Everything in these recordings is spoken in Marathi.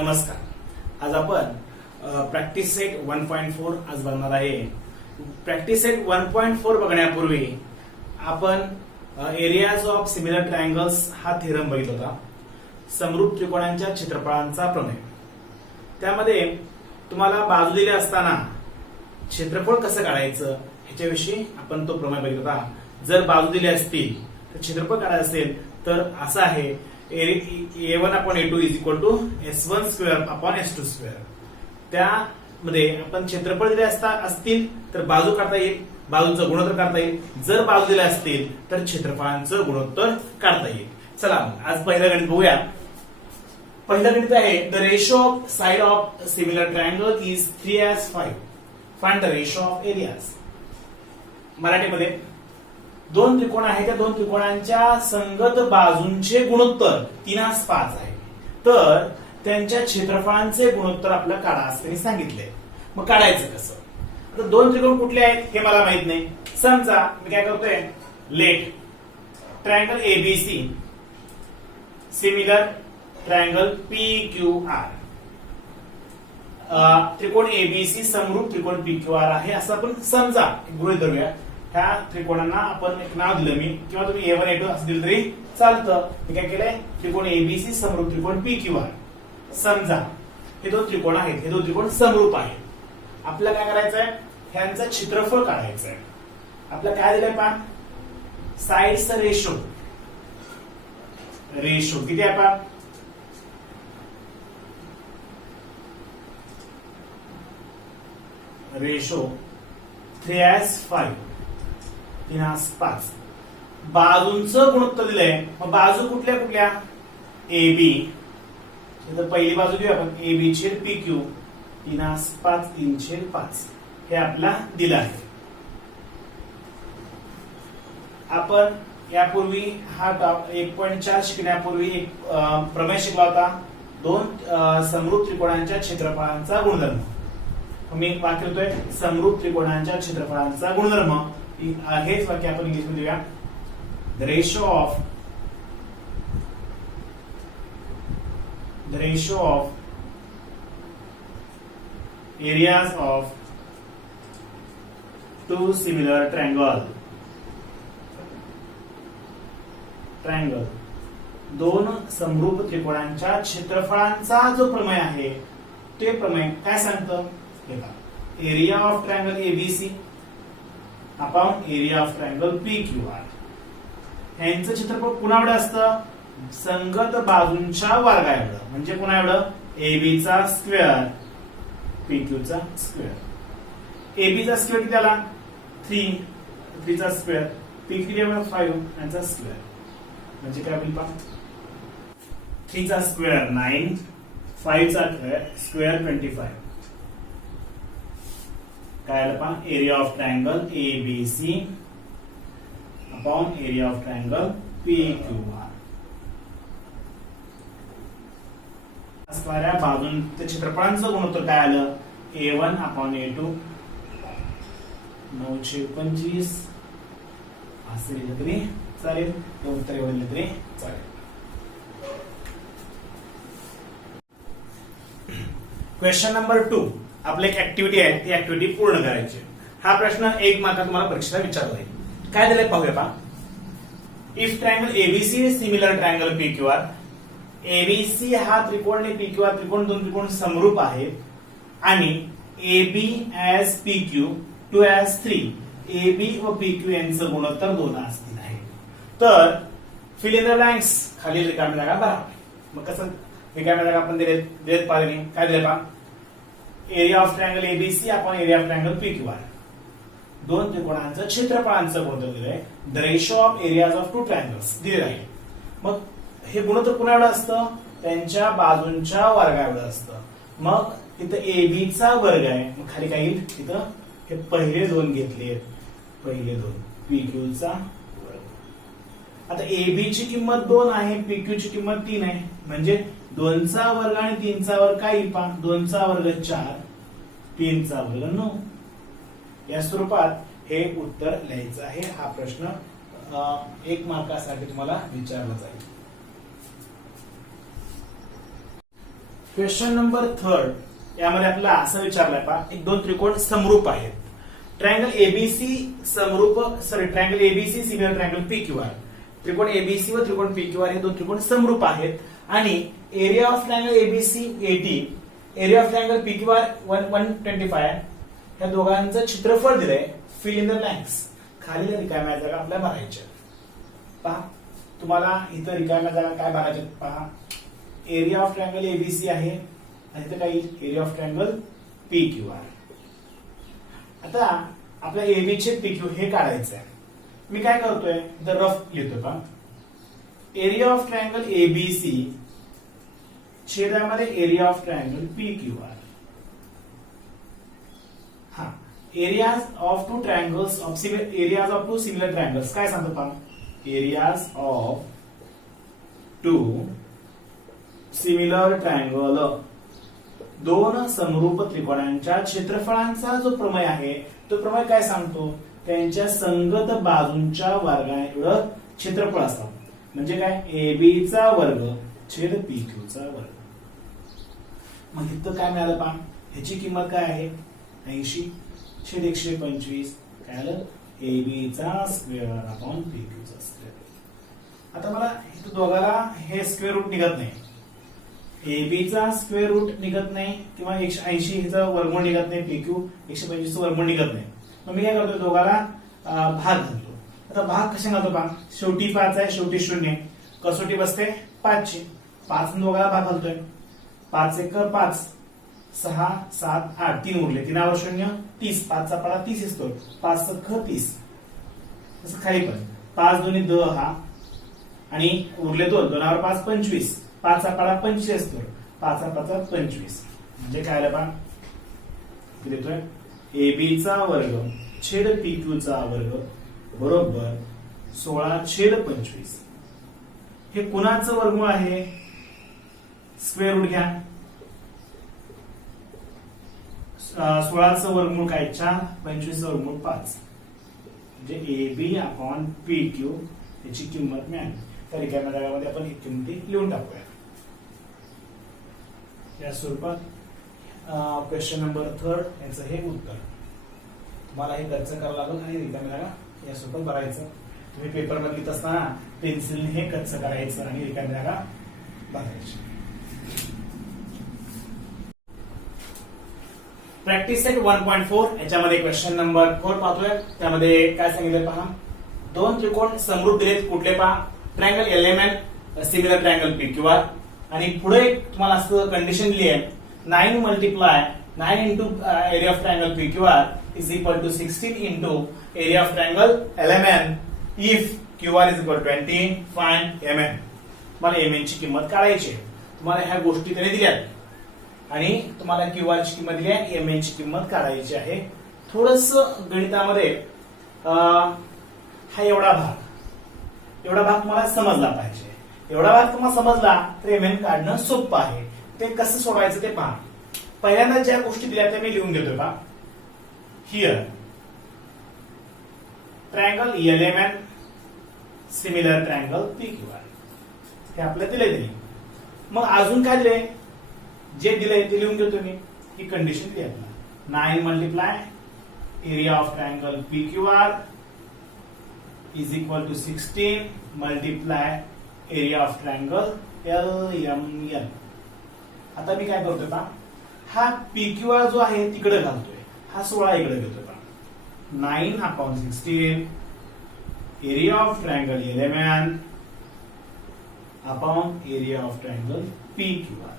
नमस्कार. आज आपण प्रॅक्टिस सेट 1.4 आज बघणार आहे. प्रॅक्टिस सेट 1.4 बघण्यापूर्वी आपण एरियाज ऑफ सिमिलर ट्रायंगल्स हा थेरम बघितला होता. समरूप त्रिकोणांच्या क्षेत्रफळांचा प्रमेय. त्यामध्ये तुम्हाला बाजू दिल्या असताना क्षेत्रफळ कसं काढायचं ह्याच्याविषयी आपण तो प्रमेय बघितला होता. जर बाजू दिल्या असतील तर क्षेत्रफळ काढायचं असेल तर असं आहे a1 upon a2 is equal to s1 square upon s2 square. त्यामध्ये आपण क्षेत्रफळ दिले असतील तर बाजू काढता येईल, बाजूंचं गुणोत्तर काढता येईल. जर बाजू दिल्या असतील तर क्षेत्रफळांचं गुणोत्तर काढता येईल. चला आज पहिलं गणित बघूया. पहिलं गणित आहे the ratio of side of similar triangle is 3:5. Find the ratio of areas. मराठीमध्ये दोन त्रिकोण आहेत, त्या दोन त्रिकोणांच्या संगत बाजूंचे गुणोत्तर 3:5 आहे. तर त्यांच्या क्षेत्रफळांचे गुणोत्तर आपल्याला काढा असं त्यांनी सांगितले. मग काढायचं कसं? आता दोन त्रिकोण कुठले आहेत हे मला माहित नाही. समजा मी काय करतोय, let triangle ABC similar triangle PQR. त्रिकोण एबीसी समरूप त्रिकोण PQR आहे असं आपण समजा गृहीत धरूया. ह्या त्रिकोणांना आपण एक नाव दिलं मी, किंवा तुम्ही A1 A2 असं दिलं तरी चालतं. मी काय केलंय, त्रिकोण एबीसी समरूप त्रिकोण PQR. समजा हे दोन त्रिकोण आहेत, हे दोन त्रिकोण समरूप आहेत. आपल्याला काय करायचंय, ह्यांचं क्षेत्रफळ काढायचंय. आपल्याला काय दिलंय पहा, साइड्स रेशो. रेशो किती आहे पहा, रेशो 3:5. 3:5. बाजूंचं गुणोत्तर दिलंय. मग बाजू कुठल्या कुठल्या, AB. पहिली बाजू घेऊ आपण, AB छेद PQ 3:5 3/5 हे आपल्याला दिलं आहे. आपण यापूर्वी हा 1.4 शिकण्यापूर्वी एक प्रमेय शिकला होता, दोन समरूप त्रिकोणांच्या क्षेत्रफळांचा गुणधर्म. मी वाक्य लिहितोय, समरूप त्रिकोणांच्या क्षेत्रफळांचा गुणधर्म. हेच वाक्य आपण इंग्लिश मध्ये लिहूया. The ratio of areas of two similar triangle. दोन समरूप त्रिकोणांच्या क्षेत्रफळांचा जो प्रमेय आहे ते प्रमेय काय सांगतं, area of triangle ABC upon area of triangle PQR. यांचं क्षेत्रफळ पुन्हा एवढं असतं, संगत बाजूंच्या वर्गा एवढं. म्हणजे पुन्हा एवढं, AB चा स्क्वेअर PQ चा स्क्वेअर. AB चा स्क्वेअर किती आला, 3. 3 चा स्क्वेअर. PQ किती आला, 5 यांचा स्क्वेअर. म्हणजे काय होईल पहा, 3 चा स्क्वेअर 9, 5 चा स्क्वेअर 25. काय आलं पहा, area of triangle ABC upon area of triangle PQR. असणाऱ्या बाजूंच्या क्षेत्रफळांचं गुणोत्तर काय आलं, A1 अपॉन A2 925 असं लिहिलं तरी चालेल, उत्तर एवढं लिहिलं तरी चालेल. Question number 2. आपली एक ऍक्टिव्हिटी आहे, ती ऍक्टिव्हिटी पूर्ण करायची. हा प्रश्न 1 मार्क तुम्हाला परीक्षेला विचारला जाईल. काय दिलंय पाहूया पहा. If triangle ABC similar triangle PQR. ABC हा त्रिकोण आणि PQR त्रिकोण, दोन त्रिकोण समरूप आहेत. आणि AB as PQ 2:3. AB व PQ यांचं गुणोत्तर 2:3 आहे. तर फिल इन द ब्लँक्स, खाली रिकाम्या जागा भरा. मग कसं रिकाम्या जागा आपण दिलेत पाहिजे. काय दिले पहा, area of triangle ABC upon area of triangle PQR. दोन त्रिकोणांचं क्षेत्रफळांचं गुणोत्तर दिलंय. The ratio of areas of two triangles दिलेलं आहे. मग हे गुणोत्तर पुन्हा एवढं असतं, त्यांच्या बाजूंच्या वर्गा एवढं असतं. मग इथं AB चा वर्ग आहे, मग खाली काय येईल, इथं हे पहिले दोन घेतले, पहिले दोन PQ चा वर्ग. आता AB ची किंमत 2 आहे, PQ ची किंमत 3 आहे. म्हणजे 2 चा वर्ग आणि 3 चा वर्ग काय येईल पहा, 2 चा वर्ग 4, 3 चा वर्ग 9. या स्वरूपात हे उत्तर लिहायचं आहे. हा प्रश्न 1 मार्कासाठी तुम्हाला विचारला जाईल. क्वेश्चन नंबर 3 यामध्ये आपल्याला असं विचारलंय पहा, एक दोन त्रिकोण समरूप आहेत. Triangle ABC triangle ABC similar triangle PQR. त्रिकोण एबीसी व त्रिकोण पीक्यूआर हे दोन त्रिकोण समरूप आहेत आणि area of triangle ABC 80, area of triangle PQR 125. या दोघांचं क्षेत्रफळ दिलंय. Fill in the blanks. खाली रिकाम्या जागा आपल्याला भरायच्या. पहा तुम्हाला इथं रिकाम्या जागा काय भरायच्या पहा. एरिया ऑफ ट्रायंगल एबीसी आहे आणि इथं काही एरिया ऑफ ट्रायंगल पीक्यूआर. आता आपल्या एबी चे पीक्यू हे काढायचं आहे. मी काय करतोय इथं रफ लिहितोय पहा. एरिया ऑफ ट्रायंगल एबीसी छेदामध्ये एरिया ऑफ ट्रायंगल पीक्यूआर. हा areas of two triangles of areas of two similar triangles काय सांगतो पहा. Areas of two similar triangle, दोन समरूप त्रिकोणांच्या क्षेत्रफळांचा जो प्रमेय आहे तो प्रमेय काय सांगतो. त्यांच्या संगत बाजूंच्या वर्गा एवढं क्षेत्रफळ असतं. म्हणजे काय एबी चा वर्ग छेद पीक्यू चा वर्ग. मग इथं काय मिळालं पहा. ह्याची किंमत काय आहे 80 छेद 125. काय आलं एबी चा स्क्वेअर अपॉन पीक्यू चा स्क्वेअर. आता मला इथं दोघाला हे स्क्वेअर रूट निघत नाही. एबी चा स्क्वेअर रूट निघत नाही किंवा 180 चा वर्गमूळ निघत नाही. पीक्यू 125 चा वर्गमूळ निघत नाही. मग मी काय करतो दोघाला भाग घालतो. आता भाग कशा घालतो पहा. शेवटी 5 आहे शेवटी 0. कसोटी बसते 5 ची. 5 दोघाला भाग घालतोय. 5 1 5 6 7 8 3 उरले. 3 वर 0 30. 5 चा पाडा 30 असतो. 5 सख 30. तसं खाली पण 5 दोन्ही 10 आणि उरले 2. 2 वर 5 25. 5 चा पाडा 25 असतो. 5 चा 25 म्हणजे काय आलं पहा. देतोय एबी चा वर्ग छेद पीक्यू चा वर्ग बरोबर 16 छेद 25. हे कुणाचं वर्गमूळ आहे. स्क्वेअर रूट घ्या. 16चं वर्गमूळ काय 4, 25चं वर्गमूळ 5. म्हणजे एबी अपॉन पीक्यू याची किंमत मिळाली. तर रिकाम्या जागामध्ये आपण ही किंमती लिहून टाकूया. या स्वरूपात क्वेश्चन नंबर 3 याचं हे उत्तर. तुम्हाला हे खर्च करावं लागेल आणि रिकाम्या जागा या स्वरूपात भरायचं. तुम्ही पेपर मध्ये लिहित असताना पेन्सिलने हे खर्च करायचं आणि रिकाम्या जागा भरायची. प्रॅक्टिस सेट 1.4 याच्यामध्ये क्वेश्चन नंबर 4 पाहतोय. त्यामध्ये काय सांगितलं पहा. दोन त्रिकोण समरूप दिलेत. कुठले पहा. Triangle LMN similar triangle PQR. आणि पुढे तुम्हाला असं कंडिशन लिहिली आहे 9 multiply 9 into area of triangle PQR is equal to 16 into area of triangle LMN if QR is equal 20 find MN. मला एमएन ची किंमत काढायची. तुम्हाला ह्या गोष्टी त्याने दिल्यात आणि तुम्हाला क्यूआर ची किंमत दिली आहे. एमएन ची किंमत काढायची आहे. थोडस गणितामध्ये हा एवढा भाग तुम्हाला समजला पाहिजे. एवढा भाग तुम्हाला समजला तर एमएन काढणं सोपं आहे. ते कसं सोडवायचं ते पहा. पहिल्यांदा ज्या गोष्टी दिल्या त्या मी लिहून घेतोय पहा. Here triangle LMN similar triangle PQR हे आपल्याला दिले. मग अजून काय दिले जे दिले ते लिहून घेतो मी. ही कंडिशन दिली आपल्याला 9 multiply area of triangle PQR is equal to 16 multiply area of triangle LMN. आता मी काय करतोय पहा. हा पीक्यूआर जो आहे तिकडे घालतोय. हा 16 इकडे घेतोय पहा. 9 upon 16 area of triangle LMN upon area of triangle PQR.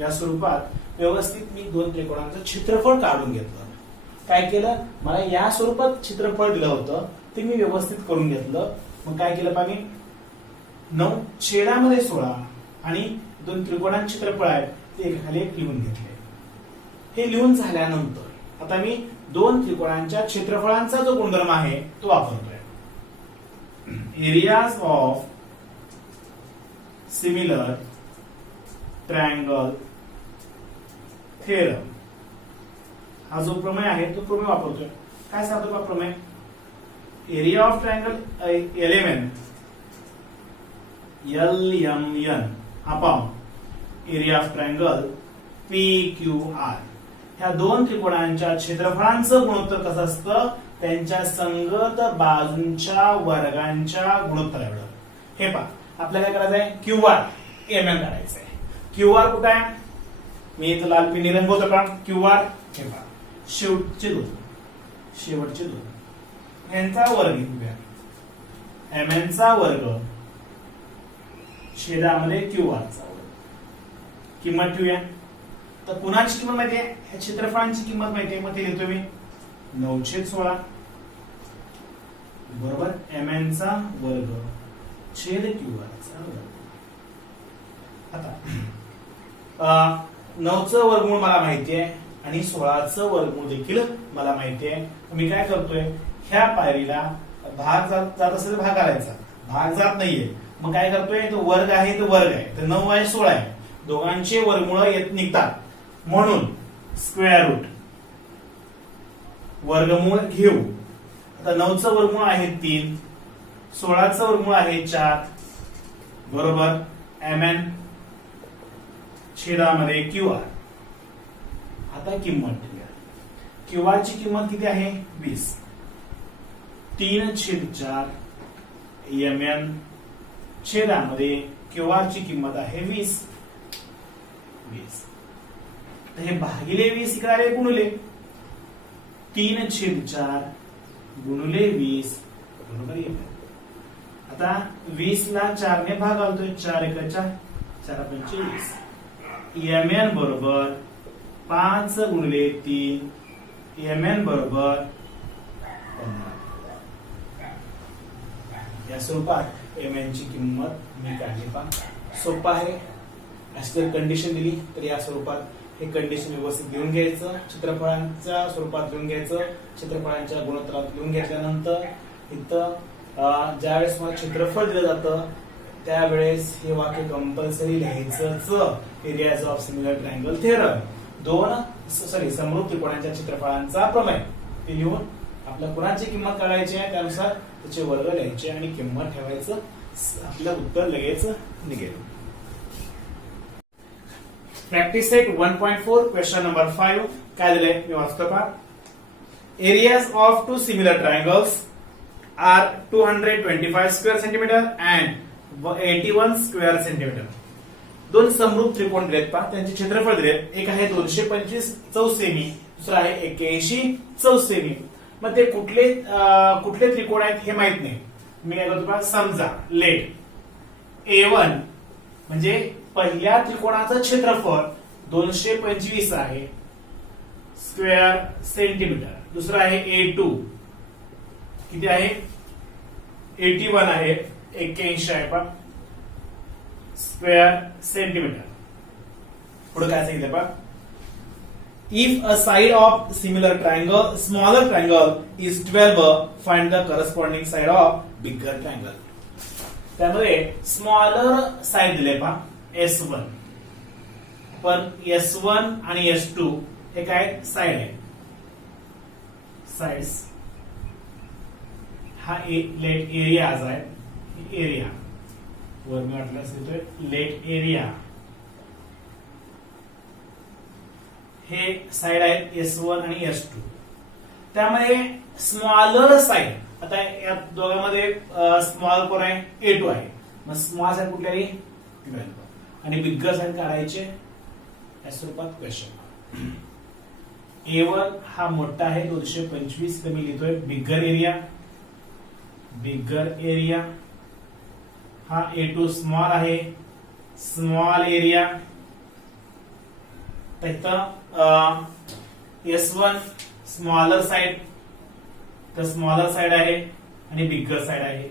या स्वरूपात व्यवस्थित मी दोन त्रिकोणांचं क्षेत्रफळ काढून घेतलं. काय केलं मला या स्वरूपात क्षेत्रफळ दिलं होतं ते मी व्यवस्थित करून घेतलं. मग काय केलं पाहिजे 9 छेदामध्ये 16 आणि दोन त्रिकोणांचे क्षेत्रफळ आहेत ते एकाखाली एक लिहून घेतले. हे लिहून झाल्यानंतर आता मी दोन त्रिकोणांच्या क्षेत्रफळांचा जो गुणधर्म आहे तो वापरतोय. Areas of similar triangle theorem हा जो प्रमेय आहे तो प्रमेय वापरतोय. काय सांगतो बा प्रमेय. Area of triangle LMN upon area of triangle PQR. ह्या दोन त्रिकोणांच्या क्षेत्रफळांचं गुणोत्तर कसं असतं, त्यांच्या संगत बाजूंच्या वर्गांच्या गुणोत्तर एवढं. हे पहा, आपल्याला काय करायचंय, QR MM काढायचंय. QR कुठे आहे, मी इथं लाल पिनी रंगवतो का, QR हे पहा, शेवटचे दोन यांचा वर्ग घेऊया, MN चा वर्ग छेदामध्ये QR चा वर्ग, किंमत ठेवूया. तर कुणाची किंमत माहिती आहे, ह्या क्षेत्रफळांची किंमत माहिती आहे, मग ते लिहितो मी 9/16 बरोबर MN चा वर्ग छेद QR चा वर्ग. आता 9चं वर्गमूळ मला माहिती आहे आणि 16चं वर्गमूळ देखील मला माहिती आहे. मी काय करतोय, ह्या पायरीला भाग जात असेल तर भाग करायचा, भाग जात नाहीये, मग काय करतोय, तो वर्ग आहे, तो वर्ग आहे, तर 9 आहे 16 आहे, दोघांचे वर्गमूळ येत निघतात, म्हणून स्क्वेअर रूट वर्गमूळ घेऊ. आता 9चं वर्गमूळ आहे 3, 16चं वर्गमूळ आहे 4 बरोबर MN छेदामध्ये QR. आता किंमत ठेवूया, QR ची किंमत किती आहे 20, 3/4 MN छेदामध्ये QR ची किंमत आहे 20. तर हे भागिले 20 इकडे आले गुणुले 3/4 गुणुले 20 बरोबर येईल. आता 20 ला 4 ने भाग घालतोय, 4 1 4 4 5 20. MN बरोबर 5 गुणिले 3 MN बरोबर 15. या स्वरूपात MN ची किंमत मी काढली. पहा सोपा आहे, अशी जर कंडिशन दिली तर या स्वरूपात हे कंडिशन व्यवस्थित लिहून घ्यायचं, क्षेत्रफळांच्या स्वरूपात लिहून घ्यायचं, क्षेत्रफळांच्या गुणोत्तरात लिहून घेतल्यानंतर इथं ज्यावेळेस मला क्षेत्रफळ दिलं जातं त्यावेळेस हे वाक्य कंपल्सरी लिहायचं, areas of similar triangle theorem, समरूप त्रिकोणांच्या क्षेत्रफळांचा प्रमेय. ते लिहून आपल्या कोणाची किंमत काढायची आहे त्यानुसार त्याचे वर्ग लिहायचे आणि किंमत ठेवायचं, आपलं उत्तर लगेच निघेल. प्रॅक्टिस सेट 1.4 क्वेश्चन नंबर 5 काय दिलंय मी वाचतो पहा. Areas of two similar triangles are 225 square centimetre and 81 square centimetre. दोन समरूप त्रिकोण दिलेत पहा, त्यांचे क्षेत्रफळ दिलेत, एक आहे 225 चौसेमी, दुसरा आहे 81 चौसेमी. मग ते कुठले त्रिकोण आहेत हे माहित नाही, मी काय करतो पहा, समजा लेट A1 म्हणजे पहिल्या त्रिकोणाचं क्षेत्रफळ 225 आहे स्क्वेअर सेंटीमीटर, दुसरा आहे A2 किती आहे 81 आहे, 81 आहे पहा स्क्वेअर सेंटीमीटर. पुढे काय सांगितलं पहा, if a side of similar triangle smaller triangle is 12 find the corresponding side of bigger triangle. त्यामध्ये स्मॉलर साइड दिले पहा S1, पण S1 आणि S2 हे काय साइड आहे, साइड्स. हा लेट एरिया आहे, एरिया वर मी म्हटलं असेल लेट एरिया, हे साइड आहेत S1 आणि S2. त्यामध्ये स्मॉलर साइड, आता या दोघांमध्ये स्मॉल कोण आहे A2 आहे, मग स्मॉल साइड कुठली आहे 12 आणि बिगर साइड काढायचे या स्वरूपात क्वेश्चन. A1 हा मोठा आहे 225, तर मी लिहितोय बिगर एरिया, बिगर एरिया. हा A2 स्मॉल आहे, स्मॉल एरिया. तर इथं S1 स्मॉलर साइड, तर स्मॉलर साइड आहे आणि बिगर साइड आहे.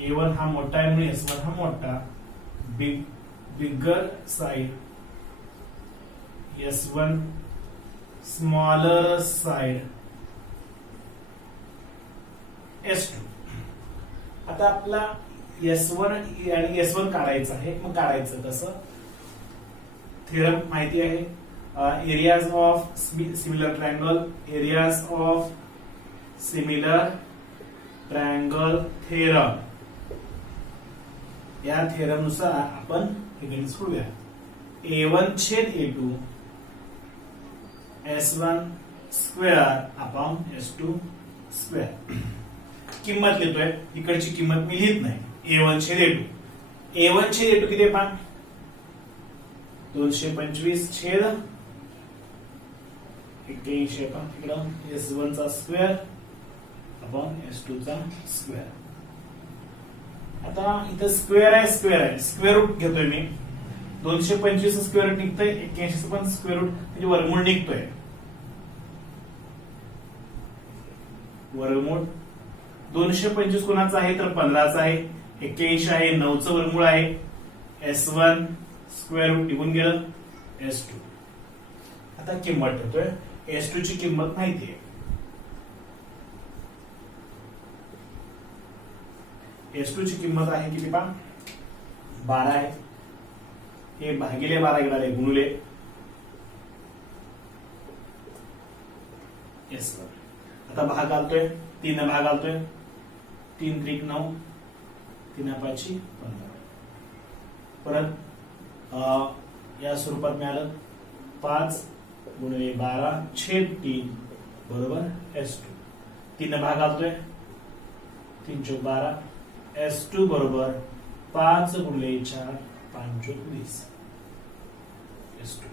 A1 हा मोठा आहे म्हणून S1 हा मोठा, bigger side S1 smaller side S2. आता आपला S1 आणि S1 काढायचं आहे, मग काढायचं कसं, थेरम माहिती आहे, areas of similar triangle, areas of similar triangle theorem, या थेरम नुसार आपण हे गणित सोडूया. A1 छेद A2 S1 square upon S2 square. किंमत लिहितोय, इकडची किंमत मी लिहित नाही. A1 छेद A2, A1 छेद A2 किती पहा, 225 छेद 81 इकडं S1 चा स्क्वेअर अपॉन S2 चा स्क्वेअर. आता इथं स्क्वेअर आहे, स्क्वेअर रूट घेतोय मी. 225 स्क्वेअर रूट निघतोय, 81 पण स्क्वेअर रूट म्हणजे वर्गमूळ निघतोय. वर्गमूळ 225 कोणाचा आहे तर 15चा आहे, 81 आहे 9चं वर्गमूळ आहे. S1 स्क्वेअर रूट निघून गेलं, S2. आता किंमत ठेवतोय, S2 ची किंमत माहिती आहे. S2 ची किंमत आहे किती पहा, 12 आहे. हे भागिले 12 इकडे गुणुले S1. आता भाग घालतोय, 3 भाग घालतोय, 3 त्रिक 9, 3 पाची 15. परत या स्वरूपात मिळालं 5 गुणिले 12 छेद 3 बरोबर S2. 3 भाग घालतोय, 3 चौक 12, S2 बरोबर 5 गुणिले 4 5 चौक 20. S2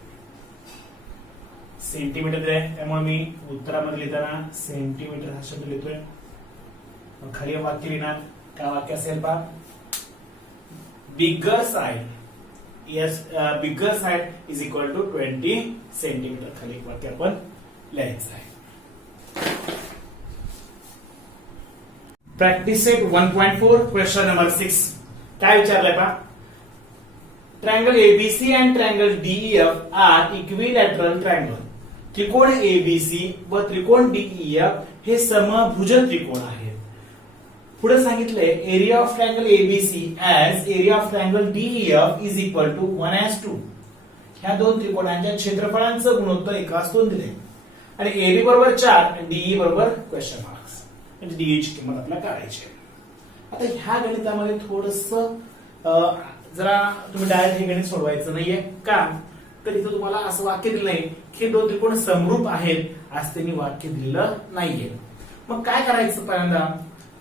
सेंटीमीटर आहे, त्यामुळे मी उत्तरामध्ये लिहिताना सेंटीमीटर हा शब्द लिहितोय. खाली वाक्य लिहिणार, काय वाक्य असेल पहा, bigger side bigger side is equal to 20 centimetre. खाली एक वाक्य आपण लिहायचं आहे. Practice set 1.4 question number 6. काय विचारलंय पहा, triangle ABC and triangle DEF are equilateral triangle. त्रिकोण एबीसी व त्रिकोण डीईएफ हे समभुज त्रिकोण आहेत. पुढे सांगितलंय area of triangle ABC as area of triangle DEF is equal to 1:2. ह्या दोन त्रिकोणांच्या क्षेत्रफळांचं गुणोत्तर एकास 2 दिले आणि एबी बरोबर 4 आणि डीई बरोबर क्वेश्चन मार्क्स, म्हणजे डीई ची किंमत आपल्याला काढायची आहे. आता ह्या गणितामध्ये थोडस जरा तुम्ही डायरेक्ट हे गणित सोडवायचं नाहीये, का तर इथं तुम्हाला असं वाक्य दिलं नाही की दोन त्रिकोण समरूप आहेत असं त्यांनी वाक्य दिलेलं नाहीये. मग काय करायचं,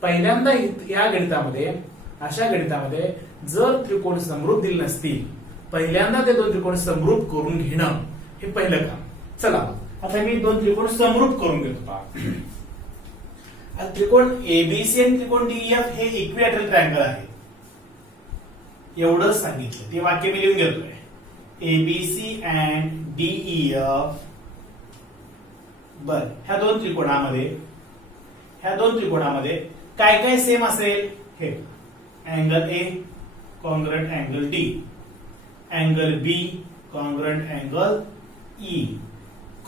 पहिल्यांदा या गणितामध्ये अशा गणितामध्ये जर त्रिकोण समरूप दिले नसतील, पहिल्यांदा ते दोन त्रिकोण समरूप करून घेणं हे पहिलं काम. चला आता मी दोन त्रिकोण समरूप करून घेतो पहा. त्रिकोण एबीसी आणि त्रिकोण डीईएफ हे इक्विलॅटरल ट्रायंगल आहे, एवढंच सांगितलं. ते वाक्य मी लिहून घेतोय, एबीसी अँड डीईएफ. बर, ह्या दोन त्रिकोणामध्ये काय काय सेम असेल, हे angle A congruent angle D, angle B congruent angle E,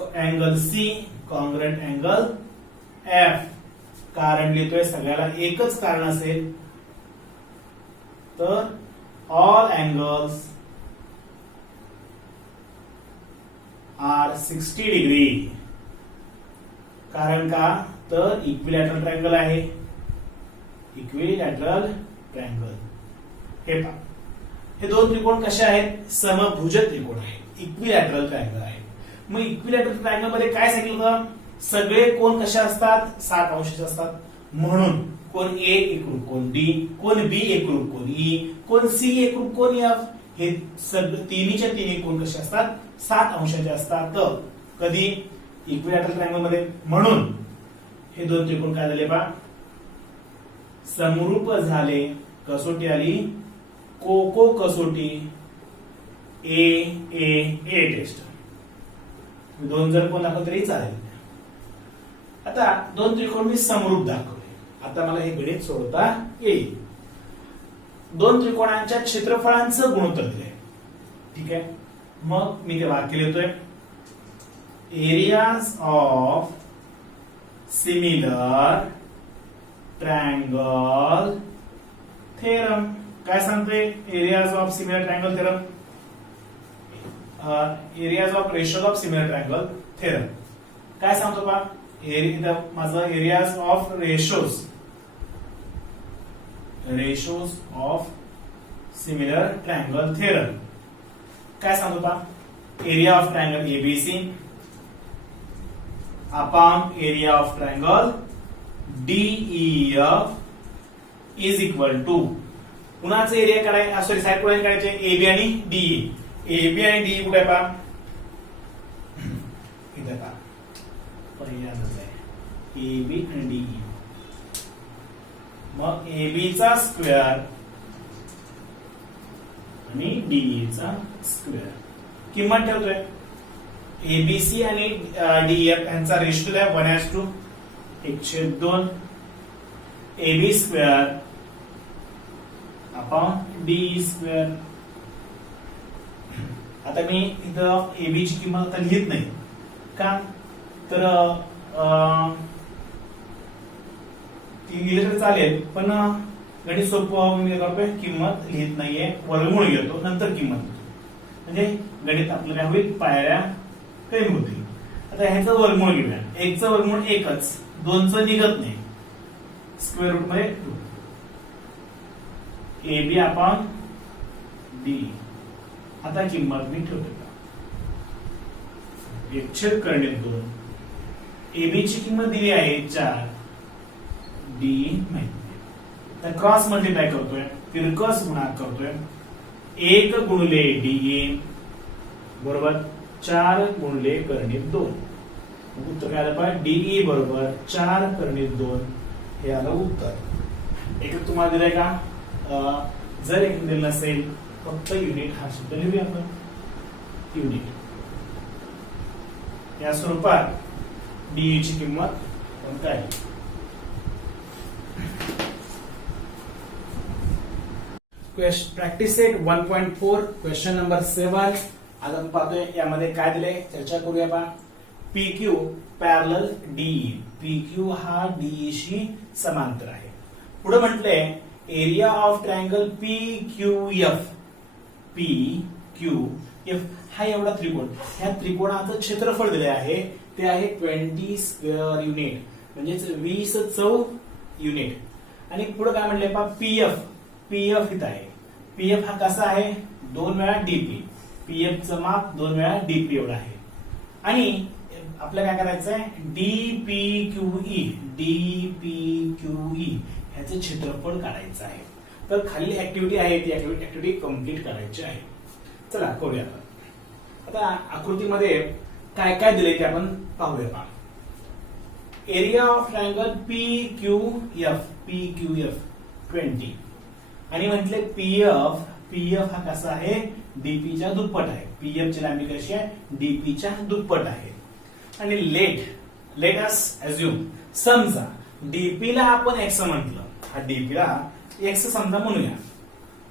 angle C congruent angle F. कारण लिहितोय सगळ्याला एकच कारण असेल तर ऑल अँगल्स आर 60 डिग्री. कारण का तर इक्विलॅटरल ट्रायंगल आहे, इक्विलॅटरल ट्रायंगल. हे पहा, हे दोन त्रिकोण कसे आहेत, समभुज त्रिकोण आहेत, इक्विलॅटरल ट्रायंगल आहे. मग इक्विलॅटरल ट्रायंगल मध्ये काय सांगितलं, सगळे कोण कशा असतात, 60 अंशाचे असतात. म्हणून कोण ए एकरूप कोण डी, कोण बी एकरूप कोण ई, कोण सी एकरूप कोण एफ, हे सगळे तिन्हीच्या तिन्ही कोण कसे असतात, 60 अंशाचे असतात. कधी इक्विलॅटरल ट्रायंगल मध्ये. म्हणून हे दोन त्रिकोण काय झाले पहा, समरूप झाले. कसोटी आली कोको कसोटी, ए ए ए टेस्ट. दोन जर कोण दाखवलं तरी चालेल. आता दोन त्रिकोण मी समरूप दाखवले. आता मला हे गणित सोडवता येईल. दोन त्रिकोणांच्या क्षेत्रफळांचं गुणोत्तर दिले, ठीक आहे. मग मी ते वाक्य लिहितोय, areas of similar triangle theorem. काय सांगतोय, areas of similar triangle theorem, areas of ratios of similar triangle theorem. काय सांगतो पहा, माझं areas of ratios ratios of similar triangle theorem. काय सांगतो पा, area of triangle ABC upon area of triangle DEF is equal to, पुन्हाच एरिया काढायचा, सॉरी साइड कोण काढायचे, एबी आणि डीई. एबी आणि डीई कुठे आहे पा, इथे पा, पहिल्यांदाच आहे एबी आणि डीई. मग एबी चा स्क्वेअर आणि डीई चा स्क्वेअर, किंमत ठेवतोय. एबीसी आणि डीएफ यांचा रेशो आहे 1:1/2 AB square upon DE square. आता मी इथं एबी ची किंमत आता लिहित नाही का, तर ती लिहिलं तर चालेल, पण गणित सोपं मी करतोय, किंमत लिहित नाहीये, वर्गमूळ घेतो, नंतर किंमत घेतो, म्हणजे गणित आपलं काय होईल, पायऱ्या कमी होतील. आता ह्याचं वर्गमूळ घेऊया. 1चं वर्गमूळ 1च, 2चं निघत नाही, स्क्वेअर रूट मध्ये 2 एबी अपॉन डी. आता किंमत मी ठेवतो 1/2. एबी ची किंमत दिली आहे 4, डी माहिती. तर क्रॉस मल्टिप्लाय करतोय, तिरकस गुणाकार करतोय. 1 गुणिले डी बरोबर 4 गुणिले कर्णित 2. उत्तर काय आलं पाहिजे, डीई बरोबर 4 कर्णित 2 हे आलं उत्तर. एक तुम्हाला दिलंय का, जर एक दिलं नसेल फक्त युनिट हा शब्द लिहूया आपण, युनिट. या स्वरूपात डीई ची किंमत काय, प्रॅक्टिस सेट 1.4 क्वेश्चन नंबर 7. आज आपण पाहतोय यामध्ये काय दिलंय, चर्चा करूया बा. PQ पॅरलल DE, PQ हा DE शी समांतर आहे. पुढे म्हटलंय area of triangle PQF, PQF हा एवढा त्रिकोण, ह्या त्रिकोणाचं क्षेत्रफळ दिले आहे ते आहे 20 स्क्वेअर युनिट, म्हणजेच 20 चौरस युनिट. आणि पुढे काय म्हटलंय पा, PF इथं आहे. PF हा कसा आहे, 2 वेळा DP, PF चं माप 2 वेळा DP एवढं आहे. आणि आपल्याला काय करायचं आहे, DPQE ह्याचं क्षेत्रफळ काढायचं आहे. तर खाली ऍक्टिव्हिटी आहे, ती ऍक्टिव्हिटी कंप्लीट करायची आहे. चला करूया. आता आकृतीमध्ये काय काय दिले ते आपण पाहूया. एरिया ऑफ ट्रायंगल PQF 20 आणि म्हटले PF हा कसा आहे, DP च्या दुप्पट आहे. PF ची लांबी कशी आहे, DP च्या दुप्पट आहे. आणि लेट अस अज्युम, समजा DP ला आपण x म्हटलं, हा DP ला x समजा म्हणूया,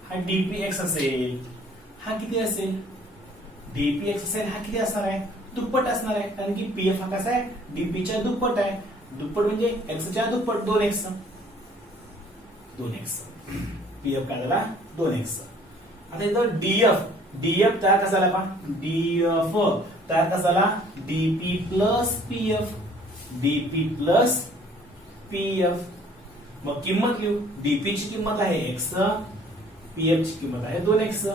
हा DP x असेल, हा किती असेल, DP x असेल, हा किती असणार आहे, दुप्पट असणार आहे. कारण की PF हा कसा आहे, DP च्या दुप्पट आहे. दुप्पट म्हणजे x च्या दुप्पट 2x. PF काय झाला 2x. आता इथं DF तयार कसा झाला पहा, DF तयार कसा झाला, DP प्लस PF. मग किंमत लिहू, DP ची किंमत आहे x, PF ची किंमत आहे 2x.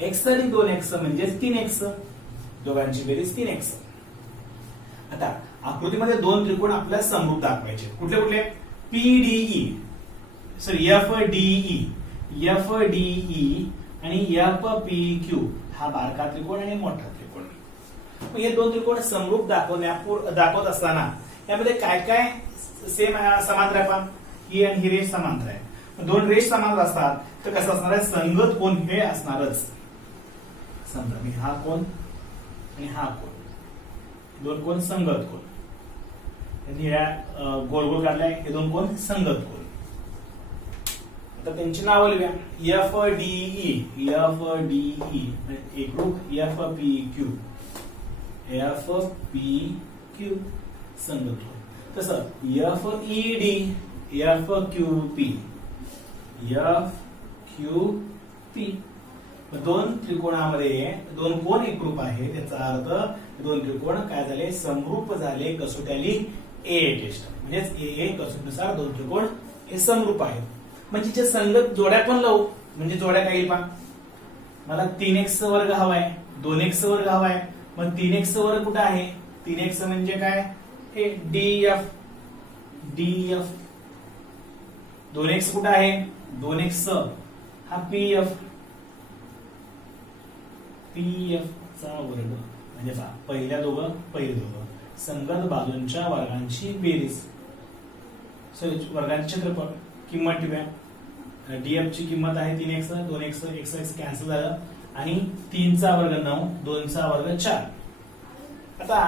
x आणि 2x म्हणजे 3x, दोघांची बेरीज 3x. आता आकृतीमध्ये दोन त्रिकोण आपल्याला समरूप दाखवायचे. कुठले कुठले, FDE आणि FPQ हा बारका त्रिकोण आणि मोठा त्रिकोण. मग हे दोन त्रिकोण समरूप दाखवत असताना यामध्ये काय काय सेम समांतर आहे. ही आणि ही रेष समांतर आहे. दोन रेष समांतर असतात तर कसं असणार आहे, संगत कोण हे असणारच. समजा मी हा कोण आणि हा कोण, दोन कोण संगत कोण, गोल गोल काढलाय, हे दोन कोण संगत कोण. आता त्यांची नावं लिहूया, FDE एक ग्रुप, FPQ संगत कोण. तसं FQP. दोन त्रिकोणामध्ये दोन कोण एक ग्रुप आहे, त्याचा अर्थ दोन त्रिकोण काय झाले, समरूप झाले. कसोटी आली AA टेस्ट, म्हणजेच AA कसोटीनुसार दोन त्रिकोण हे समरूप आहेत. म्हणजे जे संगत जोड्या पण लावू, म्हणजे जोड्या काय येईल पहा, मला 3x वर्ग हवाय, 2x वर्ग हवाय, मग 3x वर्ग कुठं आहे, 3x म्हणजे काय, हे df, 2x कुठं आहे, 2x हा pf चा वर्ग, म्हणजे पहा पहिले दोघं संगत बाजूंच्या वर्गांची बेरीज, वर्गांचे क्षेत्रफळ, किंमत ठेवूया, df ची किंमत आहे 3x, 2x, x कॅन्सल झालं, आणि 3 चा वर्ग 9, 2 चा वर्ग 4. आता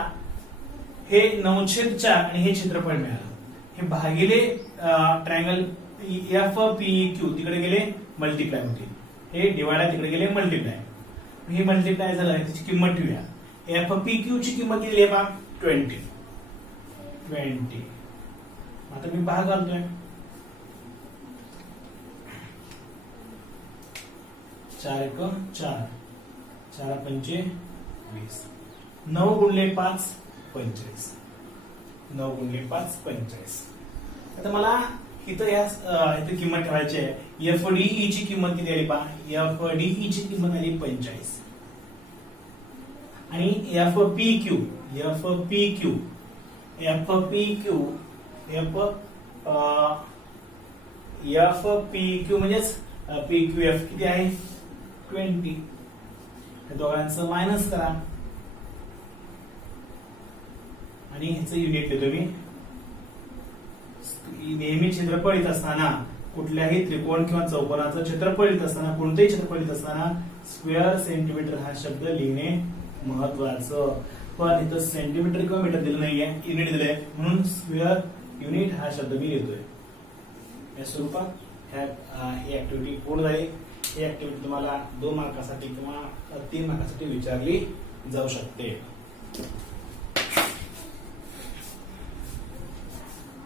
हे 9/4 आणि हे क्षेत्रफळ मिळालं, हे भागिले ट्रायंगल FPQ तिकडे गेले मल्टिप्लाय होतील, हे डिवाइड तिकडे गेले मल्टिप्लाय, हे मल्टिप्लाय झालं, त्याची किंमत ठेवूया. FPQ ची किंमत किती आहे पहा, 20. आता मी भाग घालतोय, 4 1 4, 4 5 20, 9 गुणिले 5 45, 9 गुणिले 5 45. आता मला इथं इथे किंमत ठेवायची आहे. FDE ची किंमत किती आली पहा, FDE ची किंमत आली 45, आणि FPQ म्हणजेच PQF किती आहे 20. हे दोघांचं मायनस करा आणि ह्याचं युनिट लिहितो मी. नेहमी क्षेत्रफळ येत असताना, कुठल्याही त्रिकोण किंवा चौकोनाचं क्षेत्रफळ येत असताना, कोणतेही क्षेत्रफळ येत असताना स्क्वेअर सेंटीमीटर हा शब्द लिहिणे महत्वाचं. पण इथं सेंटीमीटर किंवा मीटर दिलं नाहीये, युनिट दिलंय, म्हणून स्क्वेअर युनिट हा शब्द मी लिहितोय. या स्वरूपात ही ऍक्टिव्हिटी पूर्ण झाली. ही ऍक्टिव्हिटी तुम्हाला 2 मार्कासाठी किंवा 3 मार्कासाठी विचारली जाऊ शकते.